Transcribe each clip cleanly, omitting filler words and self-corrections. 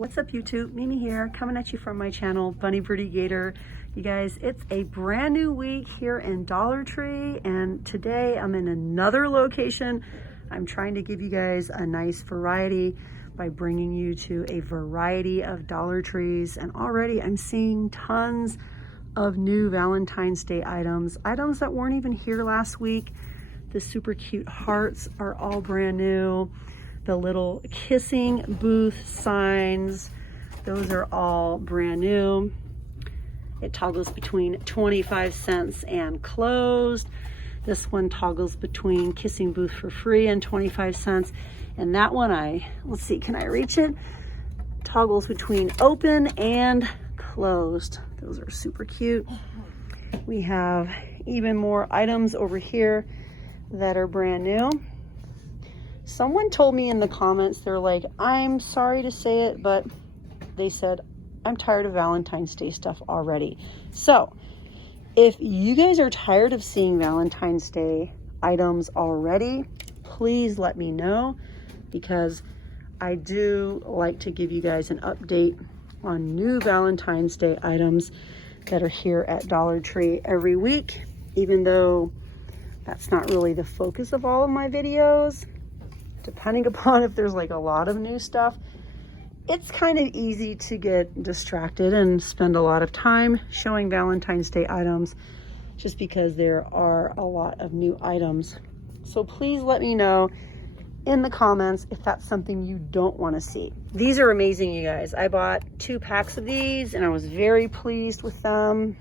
What's up YouTube? Mimi here, coming at you from my channel, Bunny Birdy Gator. You guys, it's a brand new week here in Dollar Tree, and today I'm in another location. I'm trying to give you guys a nice variety by bringing you to a variety of Dollar Trees, and already I'm seeing tons of new Valentine's Day items that weren't even here last week. The super cute hearts are all brand new. The little kissing booth signs, those are all brand new. It toggles between 25 cents and closed. This one toggles between kissing booth for free and 25 cents. And that one, let's see, can I reach it? Toggles between open and closed. Those are super cute. We have even more items over here that are brand new. Someone told me in the comments, they're like, I'm sorry to say it, but they said, I'm tired of Valentine's Day stuff already. So if you guys are tired of seeing Valentine's Day items already, please let me know, because I do like to give you guys an update on new Valentine's Day items that are here at Dollar Tree every week, even though that's not really the focus of all of my videos. Depending upon if there's like a lot of new stuff, it's kind of easy to get distracted and spend a lot of time showing Valentine's Day items just because there are a lot of new items. So please let me know in the comments if that's something you don't want to see. These are amazing, you guys. I bought 2 packs of these and I was very pleased with them.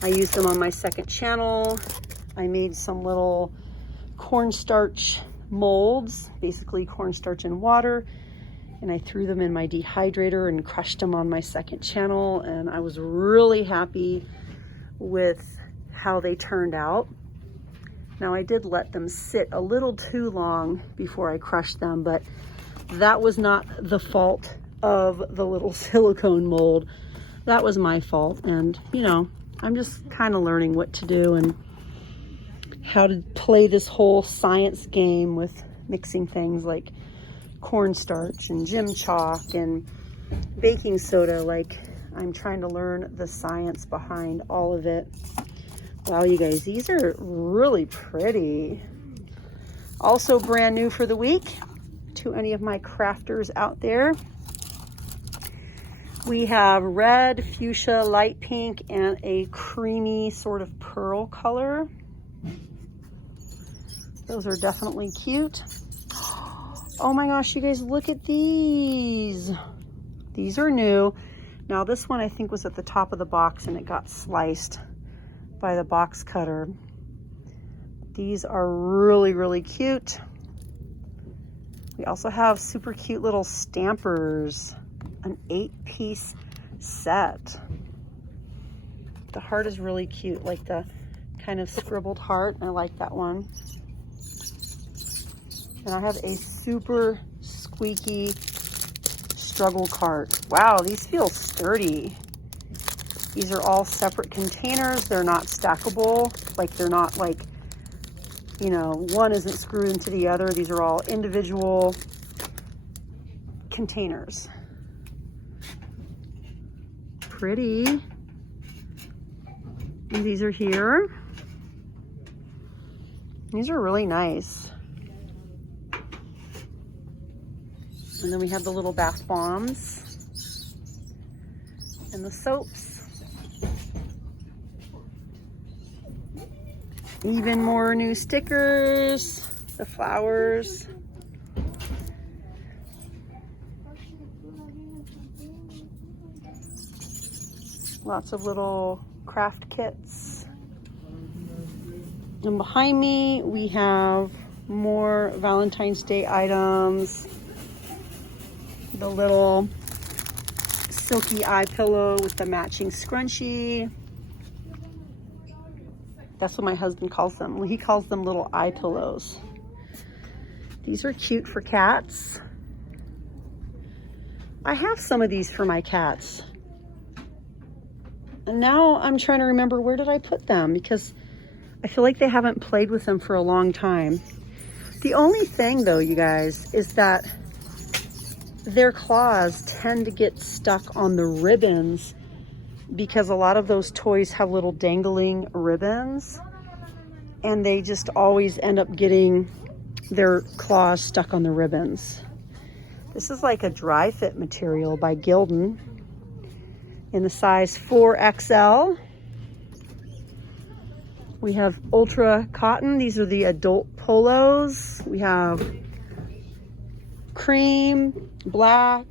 I used them on my second channel. I made some little cornstarch molds, basically cornstarch and water, and I threw them in my dehydrator and crushed them on my second channel, and I was really happy with how they turned out. Now I did let them sit a little too long before I crushed them, but that was not the fault of the little silicone mold. That was my fault, and you know, I'm just kind of learning what to do and how to play this whole science game with mixing things like cornstarch and gym chalk and baking soda. Like, I'm trying to learn the science behind all of it. Wow, you guys, these are really pretty. Also brand new for the week to any of my crafters out there. We have red, fuchsia, light pink, and a creamy sort of pearl color. Those are definitely cute. Oh my gosh, you guys, look at these. These are new. Now this one I think was at the top of the box and it got sliced by the box cutter. These are really, really cute. We also have super cute little stampers, an 8-piece set. The heart is really cute, like the kind of scribbled heart. I like that one. And I have a super squeaky struggle cart. Wow, these feel sturdy. These are all separate containers. They're not stackable. Like, they're not like, you know, one isn't screwed into the other. These are all individual containers. Pretty. And these are here. These are really nice. And then we have the little bath bombs and the soaps. Even more new stickers, the flowers. Lots of little craft kits. And behind me, we have more Valentine's Day items. The little silky eye pillow with the matching scrunchie. That's what my husband calls them. He calls them little eye pillows. These are cute for cats. I have some of these for my cats. And now I'm trying to remember, where did I put them? Because I feel like they haven't played with them for a long time. The only thing though, you guys, is that their claws tend to get stuck on the ribbons because a lot of those toys have little dangling ribbons, and they just always end up getting their claws stuck on the ribbons. This is like a dry fit material by Gildan in the size 4XL. We have ultra cotton. These are the adult polos. We have cream, black,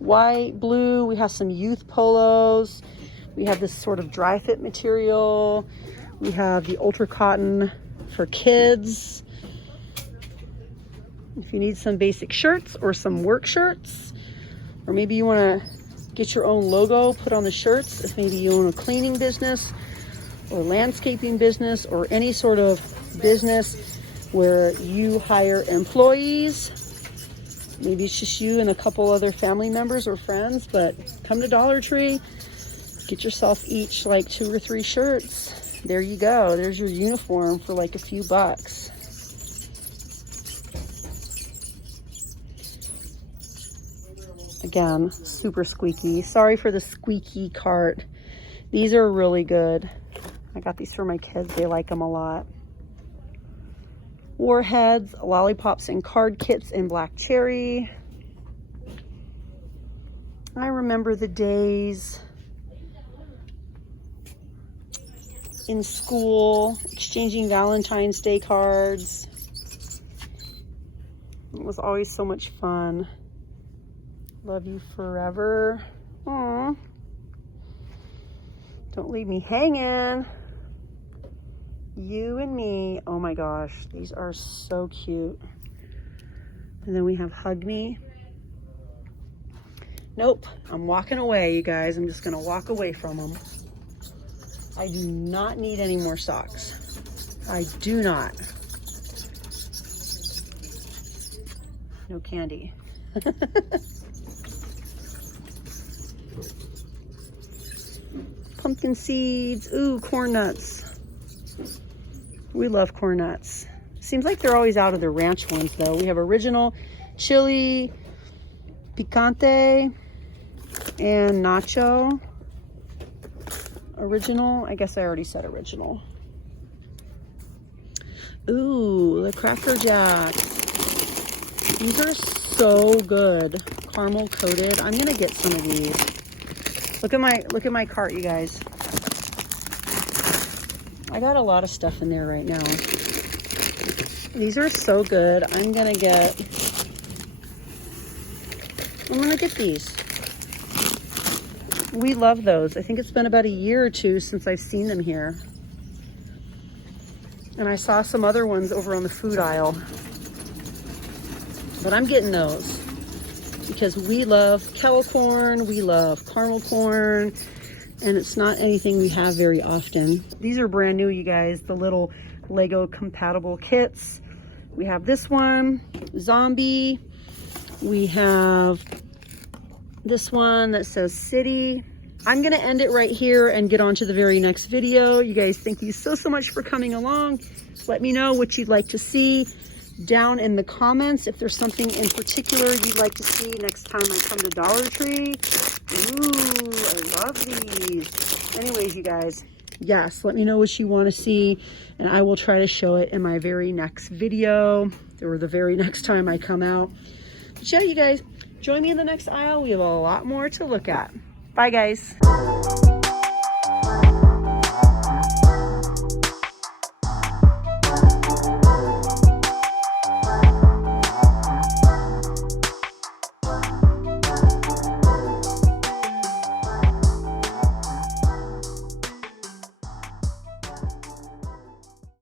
white, blue. We have some youth polos. We have this sort of dry fit material. We have the ultra cotton for kids. If you need some basic shirts or some work shirts, or maybe you want to get your own logo put on the shirts, if maybe you own a cleaning business or landscaping business or any sort of business where you hire employees. Maybe it's just you and a couple other family members or friends, but come to Dollar Tree, get yourself each like 2 or 3 shirts. There you go. There's your uniform for like a few bucks. Again, super squeaky. Sorry for the squeaky cart. These are really good. I got these for my kids. They like them a lot. Warheads, lollipops, and card kits in black cherry. I remember the days in school exchanging Valentine's Day cards. It was always so much fun. Love you forever. Aww. Don't leave me hanging. You and me. Oh my gosh, these are so cute. And then we have Hug Me. Nope, I'm walking away, you guys. I'm just gonna walk away from them. I do not need any more socks. I do not. No candy. Pumpkin seeds. Ooh, corn nuts. We love corn nuts. Seems like they're always out of the ranch ones though. We have original, chili, picante, and nacho. Original, I guess I already said original. Ooh, the Cracker Jacks. These are so good. Caramel coated. I'm gonna get some of these. Look at my cart, you guys. I got a lot of stuff in there right now. These are so good. I'm gonna get these. We love those. I think it's been about a year or two since I've seen them here. And I saw some other ones over on the food aisle. But I'm getting those because we love kettle corn, we love caramel corn, and it's not anything we have very often. These are brand new, you guys, the little Lego compatible kits. We have this one, Zombie. We have this one that says City. I'm gonna end it right here and get on to the very next video. You guys, thank you so much for coming along. Let me know what you'd like to see down in the comments. If there's something in particular you'd like to see next time I come to Dollar Tree. Ooh, I love these. Anyways, you guys, yes, let me know what you want to see, and I will try to show it in my very next video or the very next time I come out. But yeah, you guys, join me in the next aisle. We have a lot more to look at. Bye, guys.